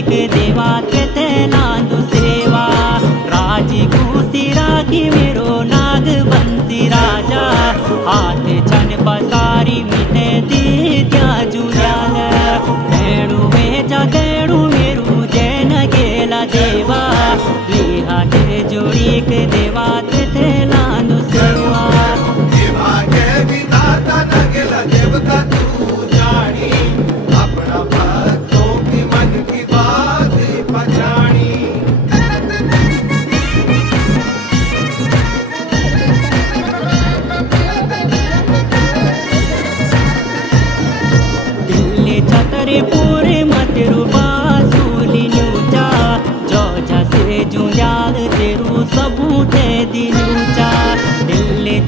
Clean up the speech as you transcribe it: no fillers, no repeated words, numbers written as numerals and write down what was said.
एक देवात थे नांदु सेवा राजी घूसी राखी मेरो नाग बंसी राजा हाथ छन पसारी मिटे दी